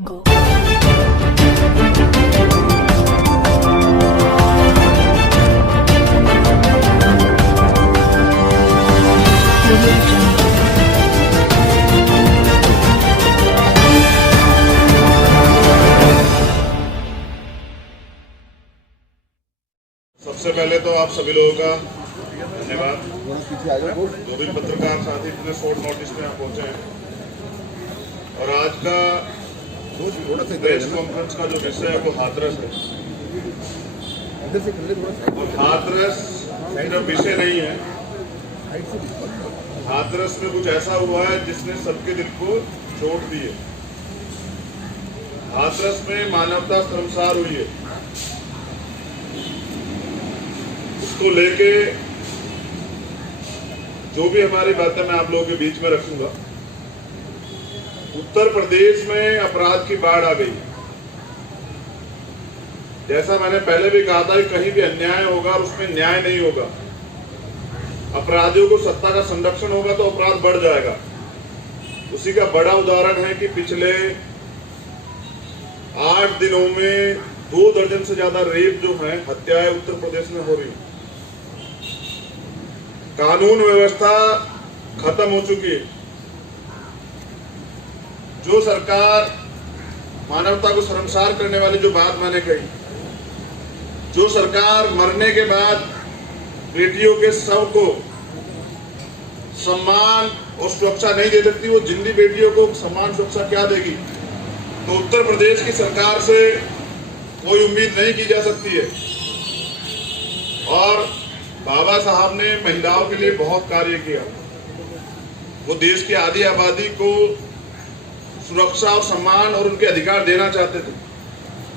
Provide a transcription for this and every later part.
Go. सबसे पहले तो आप सभी लोगों का धन्यवाद। जो भी पत्रकार साथी इतने शॉर्ट नोटिस में आप पहुंचे हैं और आज का प्रेस कॉन्फ्रेंस का जो विषय है वो हाथरस है। और हाथरस सिर्फ विषय नहीं है, हाथरस में कुछ ऐसा हुआ है जिसने सबके दिल को चोट दी है। हाथरस में मानवता शर्मसार हुई है। उसको लेके जो भी हमारी बातें मैं आप लोगों के बीच में रखूंगा। उत्तर प्रदेश में अपराध की बाढ़ आ गई। जैसा मैंने पहले भी कहा था कि कहीं भी अन्याय होगा और उसमें न्याय नहीं होगा, अपराधियों को सत्ता का संरक्षण होगा तो अपराध बढ़ जाएगा। उसी का बड़ा उदाहरण है कि पिछले 8 दिनों में 2 दर्जन से ज्यादा रेप जो है, हत्याएं उत्तर प्रदेश में हो रही। कानून व्यवस्था खत्म हो चुकी है। जो सरकार मानवता को शर्मसार करने वाली जो बात मैंने कही, जो सरकार मरने के बाद बेटियों के शव को सम्मान और सुरक्षा नहीं दे सकती, वो जिंदी बेटियों को सम्मान सुरक्षा क्या देगी? तो उत्तर प्रदेश की सरकार से कोई उम्मीद नहीं की जा सकती है। और बाबा साहब ने महिलाओं के लिए बहुत कार्य किया। वो देश की आधी आबादी को सुरक्षा और सम्मान और उनके अधिकार देना चाहते थे,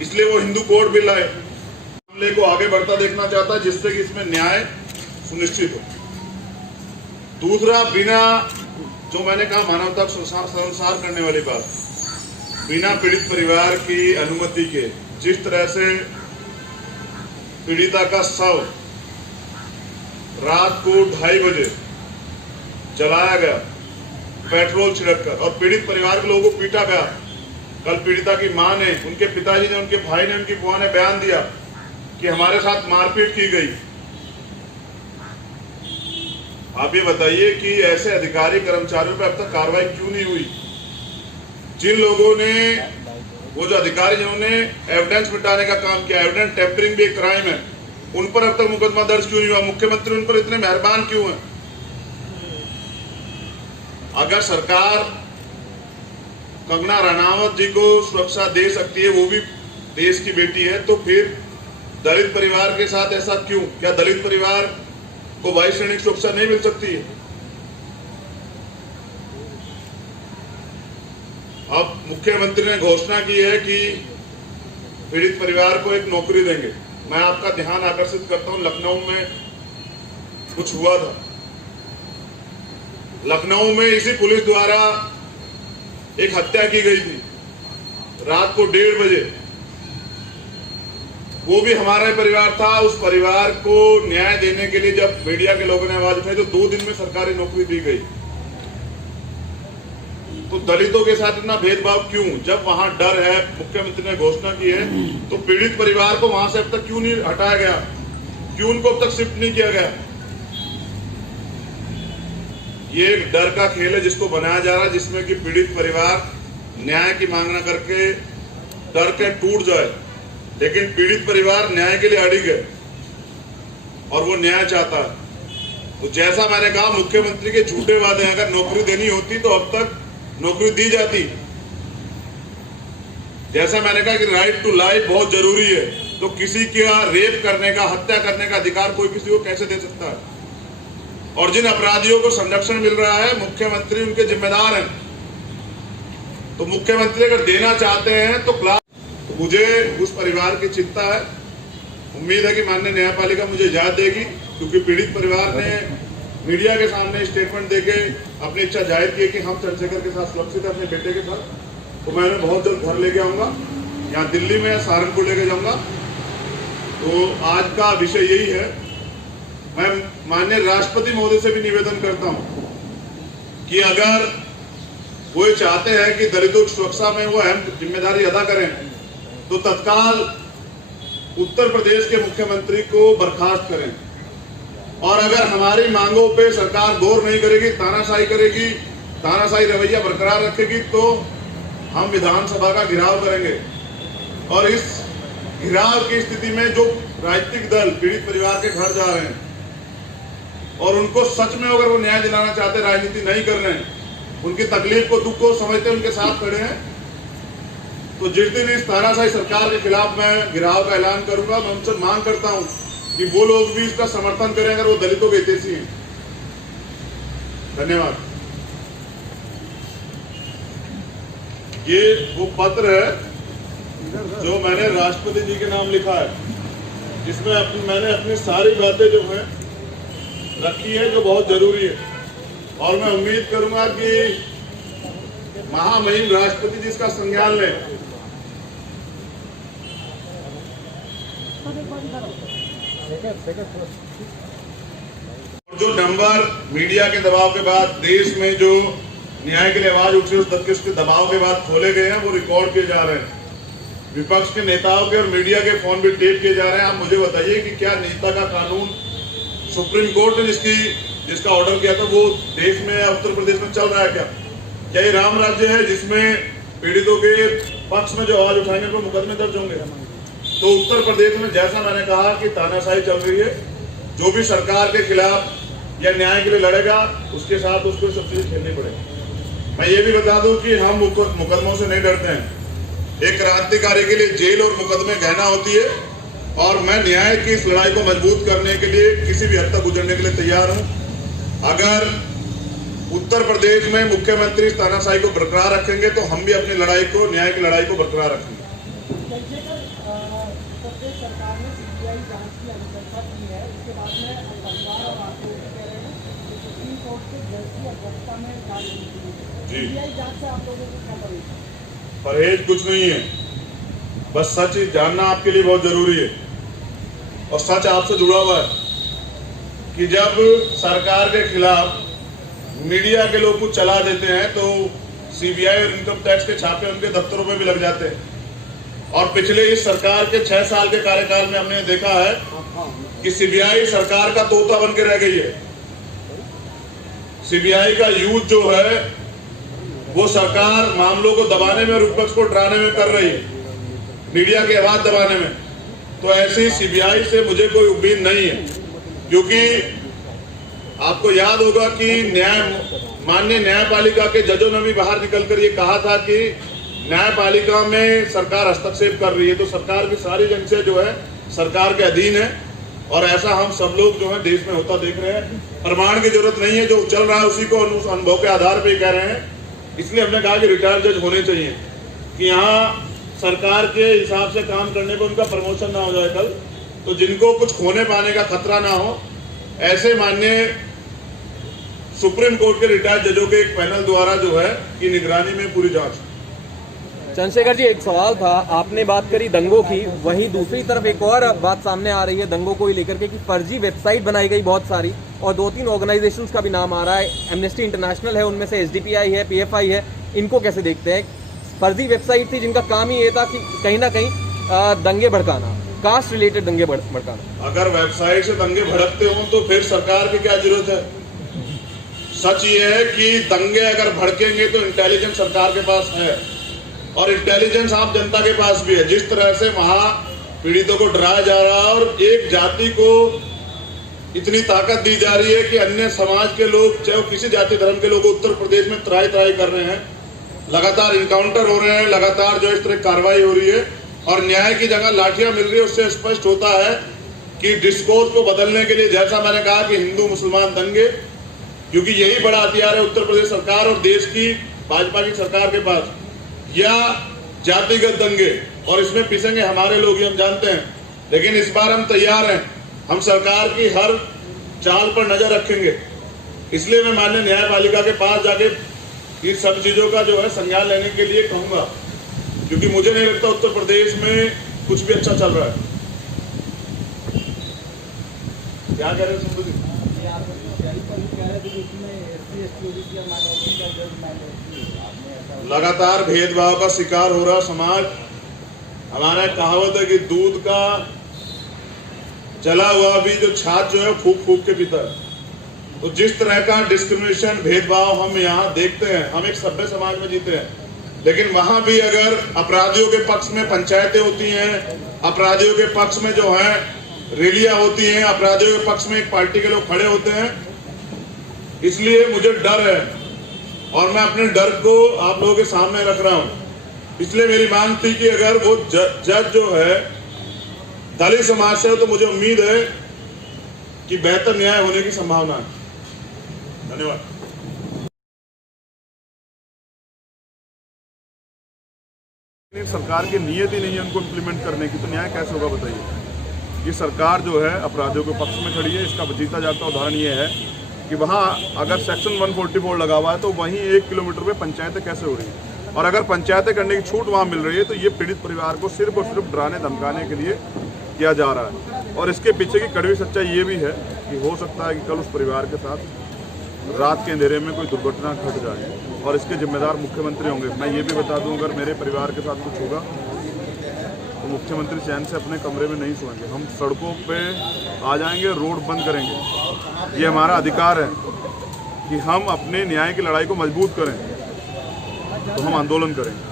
इसलिए वो हिंदू कोड बिल लाए। मामले को आगे बढ़ता देखना चाहता है जिससे कि इसमें न्याय सुनिश्चित हो। दूसरा, बिना जो मैंने कहा मानवता को शर्मसार करने वाली बात, बिना पीड़ित परिवार की अनुमति के जिस तरह से पीड़िता का शव रात को 2:30 बजे जलाया गया पेट्रोल छिड़ककर, और पीड़ित परिवार के लोगों को पीटा गया। कल पीड़िता की मां ने, उनके पिताजी ने, उनके भाई ने, उनकी बुआ ने बयान दिया कि हमारे साथ मारपीट की गई। आप ये बताइए कि ऐसे अधिकारी कर्मचारियों पर अब तक कार्रवाई क्यों नहीं हुई? जिन लोगों ने, वो जो अधिकारी जिन्होंने एविडेंस मिटाने का काम किया, एविडेंस टेम्परिंग भी एक क्राइम है, उन पर अब तक मुकदमा दर्ज क्यों नहीं हुआ? मुख्यमंत्री उन पर इतने मेहरबान क्यों हैं? अगर सरकार कंगना रनावत जी को सुरक्षा दे सकती है, वो भी देश की बेटी है, तो फिर दलित परिवार के साथ ऐसा क्यों? क्या दलित परिवार को वायु श्रेणी की सुरक्षा नहीं मिल सकती है? अब मुख्यमंत्री ने घोषणा की है कि पीड़ित परिवार को एक नौकरी देंगे। मैं आपका ध्यान आकर्षित करता हूं, लखनऊ में कुछ हुआ था। लखनऊ में इसी पुलिस द्वारा एक हत्या की गई थी रात को 1:30 बजे। वो भी हमारा ही परिवार था। उस परिवार को न्याय देने के लिए जब मीडिया के लोगों ने आवाज उठाई तो 2 दिन में सरकारी नौकरी दी गई। तो दलितों के साथ इतना भेदभाव क्यों? जब वहां डर है, मुख्यमंत्री ने घोषणा की है, तो पीड़ित परिवार को वहां से अब तक क्यों नहीं हटाया गया? क्यों उनको अब तक शिफ्ट नहीं किया गया? ये एक डर का खेल है जिसको बनाया जा रहा है, जिसमें कि पीड़ित परिवार न्याय की मांग न करके डर के टूट जाए। लेकिन पीड़ित परिवार न्याय के लिए अड़िग है और वो न्याय चाहता है। तो जैसा मैंने कहा, मुख्यमंत्री के झूठे वादे, अगर नौकरी देनी होती तो अब तक नौकरी दी जाती। जैसा मैंने कहा कि राइट टू लाइफ बहुत जरूरी है, तो किसी का रेप करने का, हत्या करने का अधिकार कोई किसी को कैसे दे सकता है? और जिन अपराधियों को संरक्षण मिल रहा है, मुख्यमंत्री उनके जिम्मेदार हैं। तो मुख्यमंत्री अगर देना चाहते हैं तो मुझे उस परिवार की चिंता है। उम्मीद है कि माननीय न्यायपालिका मुझे याद देगी, क्योंकि पीड़ित परिवार ने मीडिया के सामने स्टेटमेंट देके अपनी इच्छा जाहिर की कि हम चंद्रशेखर के साथ सुरक्षित है, अपने बेटे के साथ। तो मैं उन्हें बहुत जल्द घर लेके आऊंगा, यहाँ दिल्ली में सहारनपुर लेके जाऊंगा। तो आज का विषय यही है। मैं माननीय राष्ट्रपति महोदय से भी निवेदन करता हूं कि अगर वो ये चाहते हैं कि दलितों की सुरक्षा में वो अहम जिम्मेदारी अदा करें, तो तत्काल उत्तर प्रदेश के मुख्यमंत्री को बर्खास्त करें। और अगर हमारी मांगों पे सरकार गौर नहीं करेगी, तानाशाही करेगी, तानाशाही रवैया बरकरार रखेगी, तो हम विधानसभा का घेराव करेंगे। और इस घेराव की स्थिति में जो राजनीतिक दल पीड़ित परिवार के घर जा रहे हैं और उनको सच में अगर वो न्याय दिलाना चाहते, राजनीति नहीं कर रहे हैं, उनकी तकलीफ को, दुख को समझते उनके साथ खड़े हैं, तो जिस दिन इस तानाशाही सरकार के खिलाफ मैं घेराव का ऐलान करूंगा, मैं उनसे मांग करता हूं कि वो लोग भी इसका समर्थन करें अगर वो दलितों के हितैषी हैं। धन्यवाद। ये वो पत्र है जो मैंने राष्ट्रपति जी के नाम लिखा है, जिसमें मैंने अपनी सारी बातें जो हैं रखी है, जो बहुत जरूरी है। और मैं उम्मीद करूंगा कि महामहिम राष्ट्रपति जी इसका संज्ञान लें। जो नंबर मीडिया के दबाव के बाद देश में जो न्याय के लिए आवाज उठी, उसके दबाव के बाद खोले गए हैं, वो रिकॉर्ड किए जा रहे हैं। विपक्ष के नेताओं के और मीडिया के फोन भी टेप किए जा रहे हैं। आप मुझे बताइए कि क्या नेता का कानून सुप्रीम कोर्ट ने जिसका ऑर्डर किया था वो देश में, उत्तर प्रदेश में चल रहा है क्या? क्या ये राम राज्य है जिसमें पीड़ितों के पक्ष में जो आवाज उठाएंगे तो मुकदमे दर्ज होंगे? तो उत्तर प्रदेश में जैसा मैंने कहा कि तानाशाही चल रही है, जो भी सरकार के खिलाफ या न्याय के लिए लड़ेगा उसके साथ उसको सब चीजें खेलनी पड़ेगी। मैं ये भी बता दूं कि हम मुकदमों से नहीं डरते हैं। एक क्रांतिकारी के लिए जेल और मुकदमे गहना होती है, और मैं न्याय की इस लड़ाई को मजबूत करने के लिए किसी भी हद तक गुजरने के लिए तैयार हूं। अगर उत्तर प्रदेश में मुख्यमंत्री तानाशाही को बरकरार रखेंगे तो हम भी अपनी लड़ाई को, न्याय की लड़ाई को बरकरार रखेंगे। सरकार ने सीबीआई जांच की अनुशंसा की है, उसके बाद में परिवार और आरोपी कह रहे हैं कि सुप्रीम कोर्ट के जज की अध्यक्षता में जांच होगी। सीबीआई जांच से आप लोगों को क्या परहेज? परहेज कुछ नहीं है, बस सच जानना आपके लिए बहुत जरूरी है। और सच आपसे जुड़ा हुआ है कि जब सरकार के खिलाफ मीडिया के लोग कुछ चला देते हैं तो सीबीआई और इनकम टैक्स के छापे उनके दफ्तरों में भी लग जाते हैं। और पिछले इस सरकार के 6 साल के कार्यकाल में हमने देखा है कि सीबीआई सरकार का तोता बन के रह गई है। सीबीआई का यूज जो है वो सरकार मामलों को दबाने में और विपक्ष को डराने में कर रही है, मीडिया की आवाज दबाने में। तो ऐसी सीबीआई से मुझे कोई उम्मीद नहीं है, क्योंकि आपको याद होगा कि माननीय न्यायपालिका के जजों ने भी बाहर निकलकर ये कहा था कि न्यायपालिका में सरकार हस्तक्षेप कर रही है, तो सरकार की सारी एजेंसियां जो है सरकार के अधीन है। और ऐसा हम सब लोग जो है देश में होता देख रहे हैं। प्रमाण की जरूरत नहीं है, जो चल रहा है उसी को अनुभव के आधार पर कह रहे हैं। इसलिए हमने कहा कि रिटायर्ड जज होने चाहिए, कि यहाँ सरकार के हिसाब से काम करने पर उनका प्रमोशन ना हो जाए कल, तो जिनको कुछ खोने पाने का खतरा ना हो, ऐसे माननीय सुप्रीम कोर्ट के रिटायर्ड जजों के एक पैनल द्वारा जो है की निगरानी में पूरी जांच। चंद्रशेखर जी, एक सवाल था, आपने बात करी दंगों की, वहीं दूसरी तरफ एक और बात सामने आ रही है दंगों को लेकर के कि फर्जी वेबसाइट बनाई गई बहुत सारी, और 2-3 ऑर्गेनाइजेशंस का भी नाम आ रहा है। एमनेस्टी इंटरनेशनल है, उनमें से एसडीपीआई है, पीएफआई है। इनको कैसे देखते हैं? फर्जी वेबसाइट थी जिनका काम ही ये था कि कहीं ना कहीं दंगे भड़काना, कास्ट रिलेटेड दंगे भड़काना। अगर वेबसाइट से दंगे भड़कते हो तो फिर सरकार की क्या जरूरत है? सच ये है कि दंगे अगर भड़केंगे तो इंटेलिजेंस सरकार के पास है, और इंटेलिजेंस आम जनता के पास भी है। जिस तरह से वहां पीड़ितों को डराया जा रहा है और एक जाति को इतनी ताकत दी जा रही है कि अन्य समाज के लोग, चाहे वो किसी जाति धर्म के लोग, उत्तर प्रदेश में त्राही त्राही कर रहे हैं, लगातार इनकाउंटर हो रहे हैं, लगातार जो इस तरह कार्रवाई हो रही है और न्याय की जगह लाठियां मिल रही है। उससे स्पष्ट होता है कि डिस्कोर्स को बदलने के लिए, जैसा मैंने कहा कि हिंदू मुसलमान दंगे, क्योंकि यही बड़ा हथियार है उत्तर प्रदेश सरकार और देश की भाजपा की सरकार के पास, या जातिगत दंगे, और इसमें पिसेंगे हमारे लोग, ही हम जानते हैं। लेकिन इस बार हम तैयार हैं, हम सरकार की हर चाल पर नजर रखेंगे। इसलिए मैं माननीय न्यायपालिका के पास जाके इन सब चीजों का जो है संज्ञान लेने के लिए कहूंगा, क्योंकि मुझे नहीं लगता उत्तर प्रदेश में कुछ भी अच्छा चल रहा है। क्या कह रहे हैं संबोधित? कह रहे थे कि इसमें SC, ST, OBC और माइनॉरिटी का जज लगातार भेदभाव का शिकार हो रहा समाज। हमारा कहावत है कि दूध का जला हुआ भी जो छाछ जो है फूक फूक के पीता है। तो जिस तरह का डिस्क्रिमिनेशन भेदभाव हम यहाँ देखते हैं, हम एक सभ्य समाज में जीते हैं, लेकिन वहां भी अगर अपराधियों के पक्ष में पंचायतें होती हैं, अपराधियों के पक्ष में जो है रैलियां होती हैं, अपराधियों के पक्ष में एक पार्टी के लोग खड़े होते हैं, इसलिए मुझे डर है और मैं अपने डर को आप लोगों के सामने रख रहा हूं। इसलिए मेरी मांग थी कि अगर वो जज जो है दलित समाज से हो तो मुझे उम्मीद है कि बेहतर न्याय होने की संभावना है। धन्यवाद। सरकार की नीयत ही नहीं है उनको इम्प्लीमेंट करने की, तो न्याय कैसे होगा बताइए। ये सरकार जो है अपराधियों के पक्ष में खड़ी है। इसका जीता जागता उदाहरण ये है कि वहाँ अगर सेक्शन 144 लगा हुआ है तो वहीं 1 किलोमीटर पे पंचायतें कैसे हो रही हैं, और अगर पंचायतें करने की छूट वहाँ मिल रही है तो ये पीड़ित परिवार को सिर्फ और सिर्फ डराने धमकाने के लिए किया जा रहा है। और इसके पीछे की कड़वी सच्चाई ये भी है कि हो सकता है कि कल उस परिवार के साथ रात के अंधेरे में कोई दुर्घटना घट जाए और इसके जिम्मेदार मुख्यमंत्री होंगे। मैं ये भी बता दूं, अगर मेरे परिवार के साथ कुछ होगा तो मुख्यमंत्री चैन से अपने कमरे में नहीं सोएंगे। हम सड़कों पे आ जाएंगे, रोड बंद करेंगे। ये हमारा अधिकार है कि हम अपने न्याय की लड़ाई को मजबूत करें, तो हम आंदोलन करेंगे।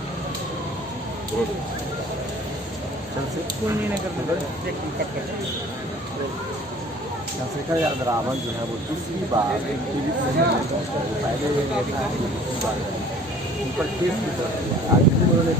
चंद्रशेखर यादव रावण जो है वो दूसरी बार पुलिस पहले नेता है, दूसरी बार उन पर केस की तरफ आज उन्होंने